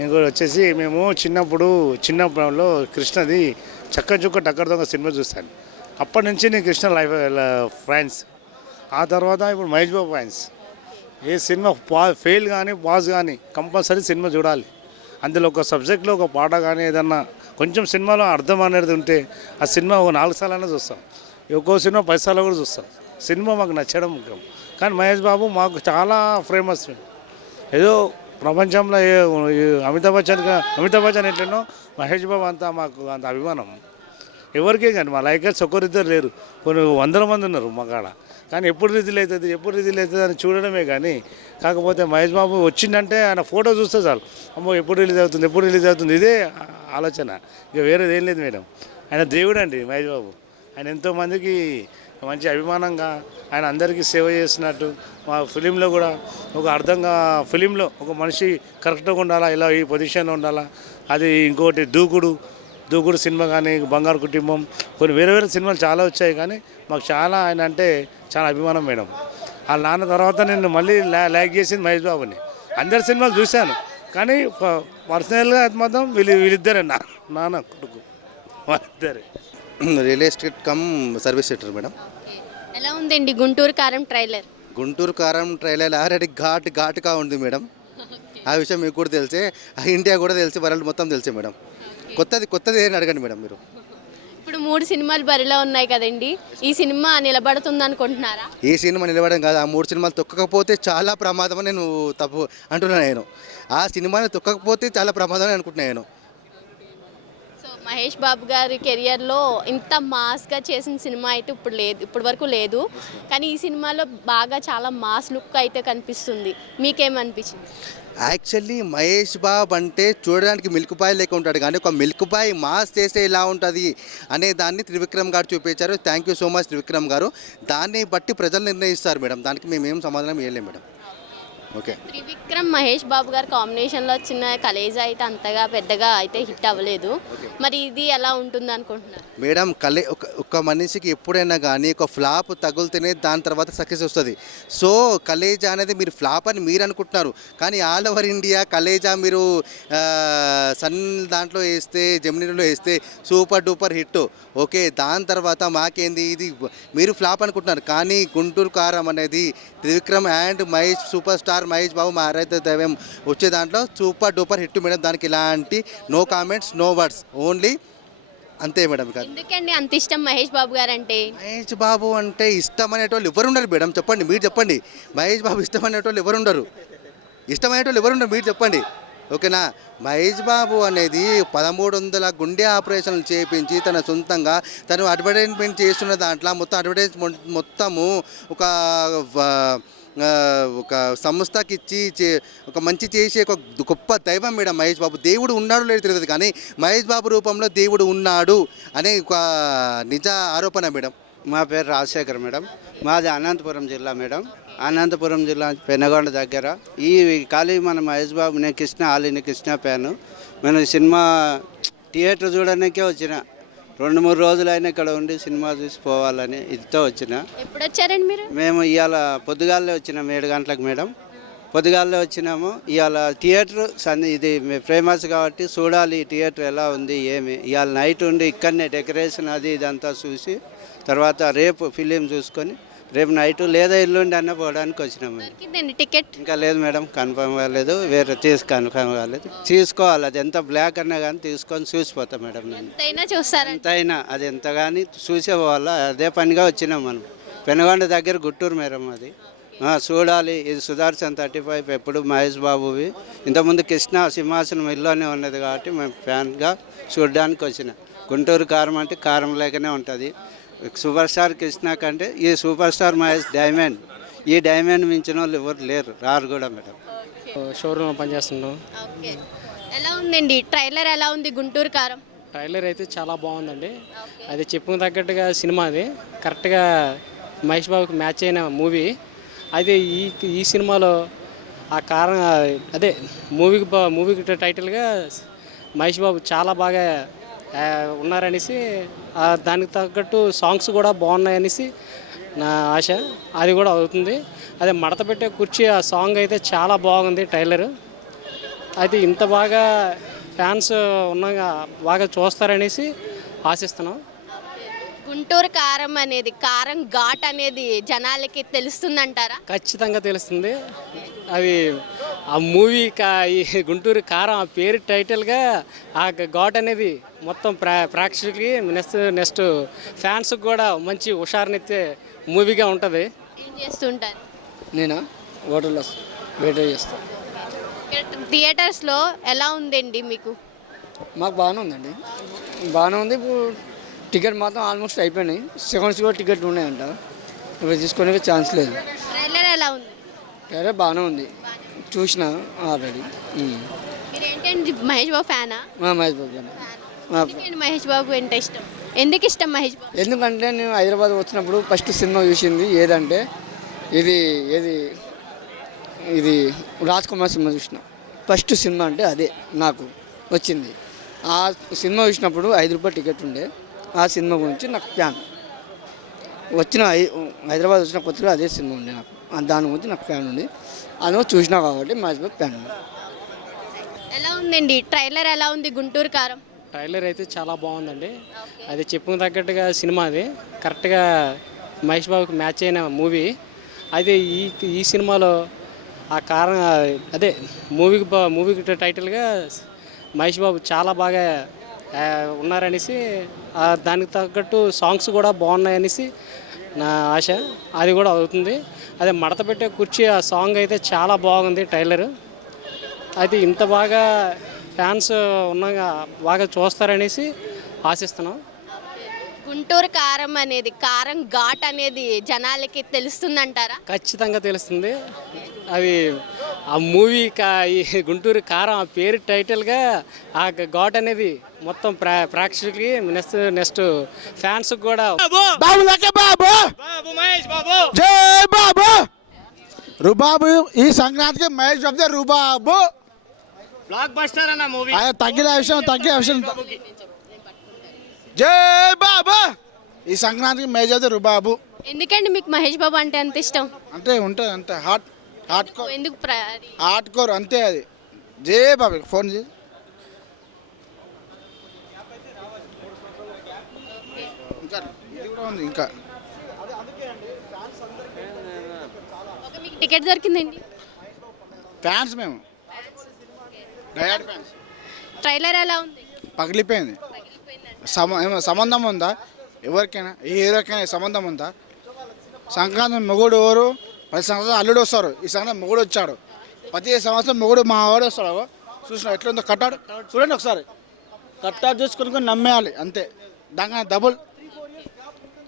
ఇంకోటి వచ్చేసి మేము చిన్నప్పుడులో కృష్ణది చక్క చుక్క టక్కర దొంగ సినిమా చూస్తాను. అప్పటి నుంచి నేను కృష్ణ లైఫ్ ఫ్యాన్స్. ఆ తర్వాత ఇప్పుడు మహేష్ బాబు ఫ్యాన్స్. ఏ సినిమా ఫెయిల్ కానీ పాస్ కానీ కంపల్సరీ సినిమా చూడాలి. అందులో ఒక సబ్జెక్ట్లో ఒక పాట కానీ ఏదన్నా కొంచెం సినిమాలో అర్థం అనేది ఉంటే ఆ సినిమా ఒక 4 సార్లైనా చూస్తాం. ఒక్కో సినిమా 10 సార్లు కూడా చూస్తాం. సినిమా మాకు నచ్చడం ముఖ్యం. కానీ మహేష్ బాబు మాకు చాలా ఫేమస్. ఏదో ప్రపంచంలో అమితాబ్ బచ్చన్ ఎట్లనో మహేష్ బాబు అంతా మాకు అంత అభిమానం. ఎవరికే కానీ మా లైకర్స్ ఒక్కరిద్దరు లేరు, కొన్ని వందల మంది ఉన్నారు మా కాడ. కానీ ఎప్పుడు రిలీజ్ అవుతుంది అని చూడడమే కానీ. కాకపోతే మహేష్ బాబు వచ్చిందంటే ఆయన ఫోటో చూస్తే చాలు, అమ్మో ఎప్పుడు రిలీజ్ అవుతుంది ఇదే ఆలోచన. ఇక వేరేది ఏం లేదు మేడం. ఆయన దేవుడు అండి మహేష్ బాబు. ఆయన ఎంతోమందికి మంచి అభిమానంగా ఆయన అందరికీ సేవ చేస్తున్నట్టు. మా ఫిలింలో కూడా ఒక అర్థంగా ఫిలింలో ఒక మనిషి కరెక్ట్గా ఉండాలా, ఇలా ఈ పొజిషన్లో ఉండాలా. అది ఇంకోటి దూకుడు సినిమా కానీ, బంగారు కుటుంబం, కొన్ని వేరే సినిమాలు చాలా వచ్చాయి. కానీ మాకు చాలా ఆయన అంటే చాలా అభిమానం మేడం. వాళ్ళ నాన్న తర్వాత నేను మళ్ళీ లైక్ చేసింది మహేష్ బాబుని. అందరి సినిమాలు చూశాను కానీ పర్సనల్గా మాత్రం వీళ్ళిద్దరే నాన్న కొడుకు వాళ్ళిద్దరే. Real estate come service sector madam. ఎలా ఉందండి గుంటూరు కారం ట్రైలర్? గుంటూరు కారం ట్రైలర్ ఆల్రెడీ ఘాటుగా ఉంది మేడం. ఆ విషయం మీకు కూడా తెలిసే, ఇండియా కూడా తెలిసి, వరల్డ్ మొత్తం తెలిసే మేడం. కొత్తది ఏం అడగండి మేడం మీరు. ఇప్పుడు 3 సినిమాలు బరిలో ఉన్నాయి కదండి, ఈ సినిమా నిలబడుతుంది అనుకుంటున్నారా? ఈ సినిమా నిలబడడం కాదు, ఆ 3 సినిమాలు తొక్కకపోతే చాలా ప్రమాదం అని నేను తప్పు అంటున్నాను. నేను ఆ సినిమాని తొక్కకపోతే చాలా ప్రమాదం అని అనుకుంటున్నాను నేను. సో మహేష్ బాబు గారి కెరియర్లో ఇంత మాస్గా చేసిన సినిమా అయితే ఇప్పుడు వరకు లేదు. కానీ ఈ సినిమాలో బాగా చాలా మాస్ లుక్ అయితే కనిపిస్తుంది. మీకేమనిపించింది? యాక్చువల్లీ మహేష్ బాబు అంటే చూడడానికి మిల్క్ బాయ్ లెక్క ఉంటాడు, కానీ ఒక మిల్క్ బాయ్ మాస్ చేస్తే ఎలా ఉంటుంది అనే దాన్ని త్రివిక్రమ్ గారు చూపించారు. Thank you so much Trivikram గారు. దాన్ని బట్టి ప్రజలు నిర్ణయిస్తారు మేడం. దానికి మేమేం సమాధానం ఇవ్వలేము మేడం. ఓకే. త్రివిక్రమ్ మహేష్ బాబు గారి కాంబినేషన్లో వచ్చిన కలేజా అయితే అంతగా పెద్దగా అయితే హిట్ అవ్వలేదు. మరి ఇది ఎలా ఉంటుంది అనుకుంటున్నారు మేడం? ఒక మనిషికి ఎప్పుడైనా కానీ ఒక ఫ్లాప్ తగులుతూనే దాని తర్వాత సక్సెస్ వస్తుంది. సో కలేజా అనేది మీరు ఫ్లాప్ అని మీరు అనుకుంటున్నారు, కానీ ఆల్ ఓవర్ ఇండియా కలేజా మీరు సన్ దాంట్లో వేస్తే, జెమినీలో వేస్తే సూపర్ డూపర్ హిట్. ఓకే, దాని తర్వాత మాకేంది ఇది మీరు ఫ్లాప్ అనుకుంటున్నారు. కానీ గుంటూరు కారం అనేది Trivikram and Mahesh super star Mahesh Babu మా ఆరాధ్య దైవం వచ్చే దాంట్లో సూపర్ డూపర్ హిట్ మేడం. దానికి ఇలాంటి no comments, no words, only అంతే మేడం. ఎందుకండి అంత ఇష్టం మహేష్ బాబు గారు అంటే? మహేష్ బాబు అంటే ఇష్టం అనేటోళ్ళు ఎవరు ఉండరు మేడం, చెప్పండి మీరు చెప్పండి. మహేష్ బాబు ఇష్టం అనేటోళ్ళు ఎవరు ఉండరు, మీరు చెప్పండి. ఓకేనా? మహేష్ బాబు అనేది 1300 గుండె ఆపరేషన్లు చేయించి తన సొంతంగా తను అడ్వర్టైజ్మెంట్ చేస్తున్న దాంట్లో మొత్తం అడ్వర్టైజ్మెంట్ మొత్తము ఒక సంస్థకి ఇచ్చి ఒక మంచి చేసే ఒక గొప్ప దైవం మేడం మహేష్ బాబు. దేవుడు ఉన్నాడు లేదు తెలియదు, కానీ మహేష్ బాబు రూపంలో దేవుడు ఉన్నాడు అనే ఒక నిజ ఆరోపణ మేడం. మా పేరు రాజశేఖర్ మేడం. మాది అనంతపురం జిల్లా మేడం. అనంతపురం జిల్లా పెనగొండ దగ్గర. ఈ ఖాళీ మన మహేష్ బాబు, నేను కృష్ణ ఆలిని కృష్ణ ఫ్యాను. నేను సినిమా థియేటర్ చూడడానికే వచ్చిన. 2-3 రోజులైనా ఇక్కడ ఉండి సినిమా చూసి పోవాలని ఇదితో వచ్చిన. ఎప్పుడు వచ్చారండి మీరు? మేము ఇవాళ పొద్దుగాలే వచ్చినాము, 7 గంటలకు మేడం. పొద్దుగాలే వచ్చినాము. ఇవాళ థియేటర్ ఇది ఫేమస్ కాబట్టి చూడాలి ఈ థియేటర్ ఎలా ఉంది ఏమి. ఇవాళ నైట్ ఉండి ఇక్కడనే డెకరేషన్ అది ఇదంతా చూసి తర్వాత రేపు ఫిలిం చూసుకొని రేపు నైట్ లేదా ఎల్లుండి అన్న పోవడానికి వచ్చినాము. టికెట్ ఇంకా లేదు మేడం, కన్ఫర్మ్ కాలేదు. వేరే కన్ఫర్మ్ కాలేదు, తీసుకోవాలి. అది ఎంత బ్లాక్ అన్నా కానీ తీసుకొని చూసిపోతాం మేడం. ఎంతైనా అది ఎంత కానీ చూసే పోవాలా, అదే పనిగా వచ్చినాం మనం. పెనుగొండ దగ్గర గుంటూరు మేడం అది. చూడాలి. ఇది సుదర్శన్ 35 ఎప్పుడు మహేష్ బాబువి. ఇంతకుముందు కృష్ణ సింహాసనం ఇల్లునే ఉన్నది కాబట్టి మేము ఫ్యాన్గా చూడడానికి వచ్చిన. గుంటూరు కారం అంటే కారం లేకనే ఉంటుంది. సూపర్ స్టార్ కృష్ణ కంటే ఈ సూపర్ స్టార్ మహేష్ డైమండ్. ఈ డైమండ్ మించిన వాళ్ళు ఎవరు లేరు, రారు కూడా మేడం. షోరూమ్ పనిచేస్తున్నాం. ఎలా ఉందండి ట్రైలర్? ఎలా ఉంది గుంటూరు కారం? ట్రైలర్ అయితే చాలా బాగుందండి. అది చెప్పుకు తగ్గట్టుగా సినిమా, అది కరెక్ట్గా మహేష్ బాబుకి మ్యాచ్ అయిన మూవీ. అయితే ఈ సినిమాలో ఆ కారణం అదే మూవీకి టైటిల్గా మహేష్ బాబు చాలా బాగా ఉన్నారనేసి, దానికి తగ్గట్టు సాంగ్స్ కూడా బాగున్నాయనేసి నా ఆశ. అది కూడా అవుతుంది. అదే మడత పెట్టే కుర్చీ ఆ సాంగ్ అయితే చాలా బాగుంది ట్రైలరు. అయితే ఇంత బాగా ఫ్యాన్స్ ఉన్నాగా బాగా చూస్తారనేసి ఆశిస్తున్నాం. గుంటూరు కారం అనేది, కారం ఘాట్ అనేది జనాలకి తెలుస్తుందంటారా? ఖచ్చితంగా తెలుస్తుంది. అది ఆ మూవీ ఈ గుంటూరు కారం ఆ పేరు టైటిల్గా ఆ ఘాట్ అనేది మొత్తం ప్రేక్షకులకి నెక్స్ట్ ఫ్యాన్స్కి కూడా మంచి హుషారునిచ్చే మూవీగా ఉంటుంది. ఏం చేస్తుంటారు? నేను హోటల్లో వెయిట్ చేస్తాను. థియేటర్స్లో ఎలా ఉందండి మీకు? మాకు బాగానే ఉందండి, బాగానే ఉంది. ఇప్పుడు టికెట్ మాత్రం ఆల్మోస్ట్ అయిపోయినాయి. సెకండ్స్ కూడా టికెట్లు ఉన్నాయంట, ఇప్పుడు తీసుకునే ఛాన్స్ లేదు. ట్రైలర్ ఎలా ఉంది? ట్రైలర్ బాగానే ఉంది, చూసిన ఆల్రెడీ. మీరు ఏంటండి మహేష్ బాబు ఫ్యానా? మహేష్ బాబు గారు. ఎందుకండి మహేష్ బాబు అంటే ఇష్టం? ఎందుకు ఇష్టం మహేష్ బాబు? ఎందుకంటే నేను హైదరాబాద్ వచ్చినప్పుడు ఫస్ట్ సినిమా చూసింది ఏదంటే ఇది ఇది రాజ్ కుమార్ సినిమా చూసిన. ఫస్ట్ సినిమా అంటే అదే నాకు వచ్చింది. ఆ సినిమా చూసినప్పుడు ₹5 టికెట్ ఉండే. ఆ సినిమా గురించి నాకు ఫ్యాన్ హైదరాబాద్ వచ్చిన కొత్తలో అదే సినిమా ఉండే నాకు. దాని గురించి నాకు ఫ్యాన్ ఉంది. అది చూసినా కాబట్టి మహేష్ బాబు ఫ్యాన్ ఉంది. ఎలా ఉందండి ట్రైలర్? ఎలా ఉంది గుంటూరు కారం? ట్రైలర్ అయితే చాలా బాగుందండి. అది చెప్పుకు తగ్గట్టుగా సినిమా, అది కరెక్ట్గా మహేష్ బాబుకి మ్యాచ్ అయిన మూవీ. అయితే ఈ సినిమాలో ఆ కారణం అదే మూవీకి టైటిల్గా మహేష్ బాబు చాలా బాగా ఉన్నారనేసి, దానికి తగ్గట్టు సాంగ్స్ కూడా బాగున్నాయనేసి నా ఆశ. అది కూడా అవుతుంది. అదే మడత పెట్టే కుర్చీ ఆ సాంగ్ అయితే చాలా బాగుంది ట్రైలరు. అయితే ఇంత బాగా ఫ్యాన్స్ ఉన్నాగా బాగా చూస్తారనేసి ఆశిస్తున్నాం. గుంటూరు కారం అనేది, కారం ఘాట్ అనేది జనాలకి తెలుస్తుందంటారా? ఖచ్చితంగా తెలుస్తుంది. అది ఆ మూవీ ఈ గుంటూరు కారం ఆ పేరు టైటిల్గా ఆ ఘాట్ అనేది మొత్తం ప్రేక్షకులకి నెక్స్ట్ ఫ్యాన్స్కి కూడా. జై బాబు రుబాబు ఈ సంక్రాంతికి మహేష్ బాబు రుబాబు బ్లాక్ బస్టర్ అన్న మూవీ. తగ్గిన విషయం జై బాబు ఈ సంక్రాంతికి మహేష్ బాబు రుబాబు. ఎందుకండి మీకు మహేష్ బాబు అంటే అంత ఇష్టం? అంటే ఉంటుంది అంతే హార్ట్ ఎందుకు కోర్ అంతే. అది జై బాబు ఫోన్ చేసి ఇంకా ఇది కూడా ఉంది. ఇంకా మీకు టికెట్ దొరికిందండి? ఫ్యాన్స్ మేము డయాడ్ ఫ్యాన్స్. ట్రైలర్ ఎలా ఉంది? పగిలిపోయింది. సంబంధం ఉందా ఎవరికైనా? ఏ హీరోకైనా సంబంధం ఉందా? సంక్రాంతి మొగుడు ఎవరు? 10 సంవత్సరాలు అల్లుడు వస్తారు. ఈ సంక్రాంతి మొగుడు వచ్చాడు. ప్రతి సంవత్సరం మొగుడు మా వాడు వస్తాడు. చూసిన ఎట్లుందో కట్టాడు చూడండి ఒకసారి. కట్టాడు చూసుకుని నమ్మేయాలి అంతే. దానికన్నా డబుల్